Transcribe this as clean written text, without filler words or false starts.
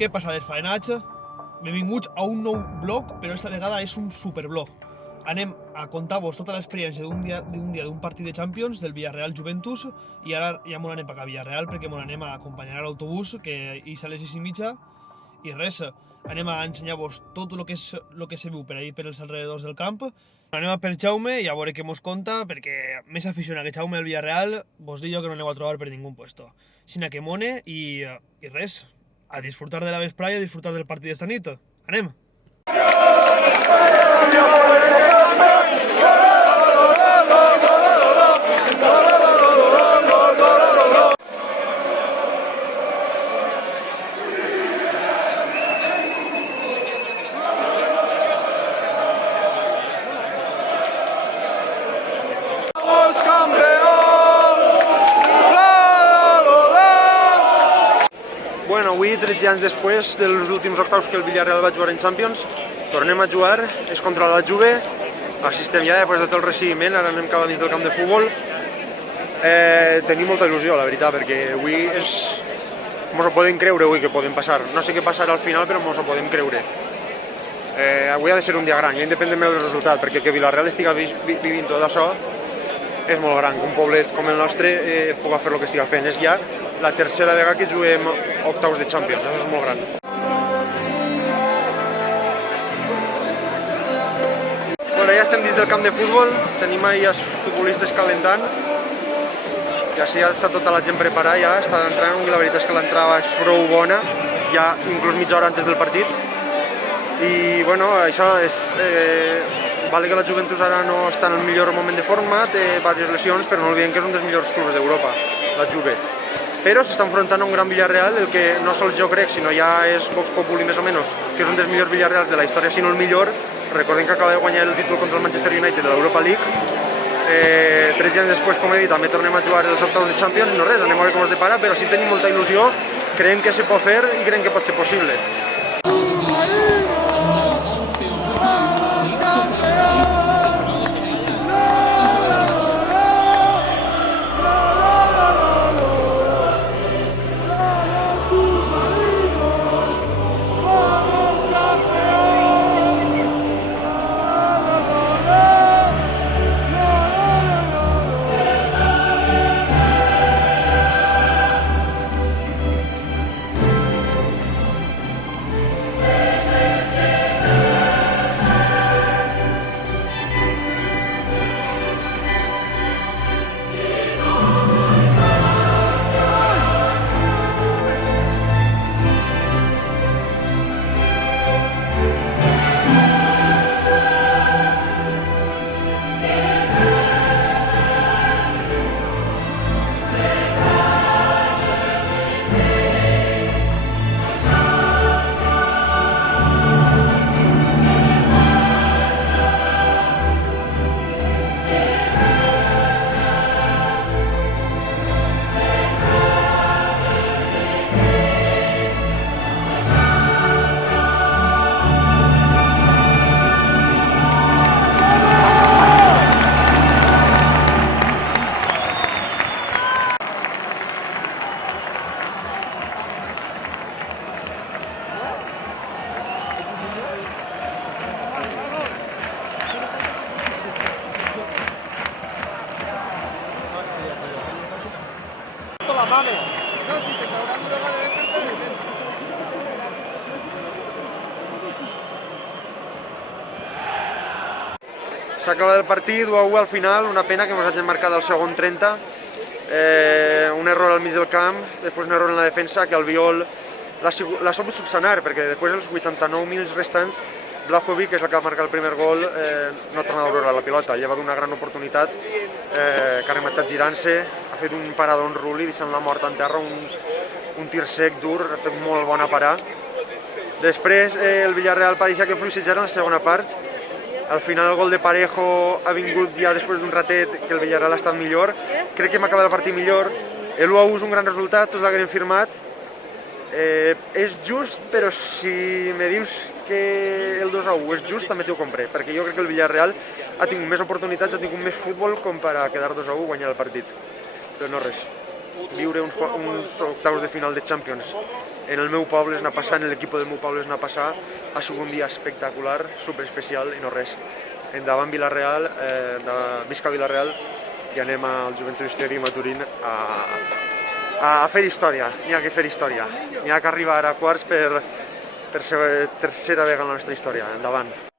Què passa, desfaenats? Benvinguts a un nou blog, però esta vegada és un superblog. Anem a contar-vos tota l'experiència d'un dia d'un partit de Champions del Villarreal Juventus i ara ja m'ho anem a Villarreal perquè m'ho anem a acompanyar a l'autobús que és a les 6:30 i res, anem a ensenyar-vos tot el que se viu per ahir per els alrededors del camp. Anem a per Jaume i a veure què mos conta, perquè més aficionat que Jaume al Villarreal vos dic jo que no aneu a trobar per ningú puesto. Sina que mone i res, a disfrutar de la vesprada i a disfrutar del partit d'esta nit. Anem! Bueno, avui, 13 anys després dels últims octaus que el Villarreal va jugar en Champions, tornem a jugar, és contra la Juve, assistem ja després de tot el recibiment, ara anem cap al mig del camp de futbol. Tenim molta il·lusió, la veritat, perquè avui mos ho podem creure avui que podem passar. No sé què passarà al final, però mos ho podem creure. Avui ha de ser un dia gran, ja independentment del resultat, perquè que Villarreal estigui vivint tot això és molt gran, que un poblet com el nostre pugui fer el que estigui fent. És ja la tercera vegada que juguem octaus de Champions, això és molt gran. Bueno, ja estem dins del camp de futbol, tenim ahir els futbolistes calentant, i així ja està tota la gent preparada, ja està entrant, i la veritat és que l'entrada és prou bona, ja inclús mitja hora antes del partit. I bueno, això és... Vale que la Juventus ara no està en el millor moment de forma, té diverses lesions, però no oblidem que és un dels millors clubs d'Europa, la Juve. Però s'està enfrontant a un gran Villarreal, el que no sols jo crec, sinó ja és Vox Populi més o menys, que és un dels millors Villarreals de la història, si no el millor. Recordem que acaba de guanyar el títol contra el Manchester United de l'Europa League. 3 anys després, com he dit, també tornem a jugar els octaus de Champions, no res, anem a veure com es depara, però sí tenim molta il·lusió, creiem que se pot fer i creiem que pot ser possible. S'ha acabat el partit, 1-1 al final, una pena que ens hagin marcat al segon 30. Un error al mig del camp, després un error en la defensa que Albiol l'ha sabut subsanar, perquè després dels 89 minuts restants Vlahovic, que és el que va marcar el primer gol, no ha tornat a veure la pilota, lleva d'una gran oportunitat, que ha rematat girant-se, ha fet un parador Rulli, deixant-la morta en terra, un tir sec dur, ha fet molt bona parar. Després el Villarreal pareixia que fluixejarà en la segona part. Al final el gol de Parejo ha vingut ja després d'un ratet que el Villarreal ha estat millor. Crec que hem acabat el partit millor. L'1-1 és un gran resultat, tots l'haguem firmat. És just, però si me dius que el 2-1 és just, també t'ho compré, perquè jo crec que el Villarreal ha tingut més oportunitats, ha tingut més futbol com per a quedar 2-1 i guanyar el partit. Però no res. viure uns octaus de final de Champions en el meu poble és anar a passar, en l'equip del meu poble és anar a passar, ha sigut un dia espectacular, superespecial i no res. Endavant Villarreal, visca Villarreal i anem al Joventut Stadium a Turín a fer història, n'hi ha que fer història, n'hi ha que arribar a quarts per tercera vegada en la nostra història, endavant.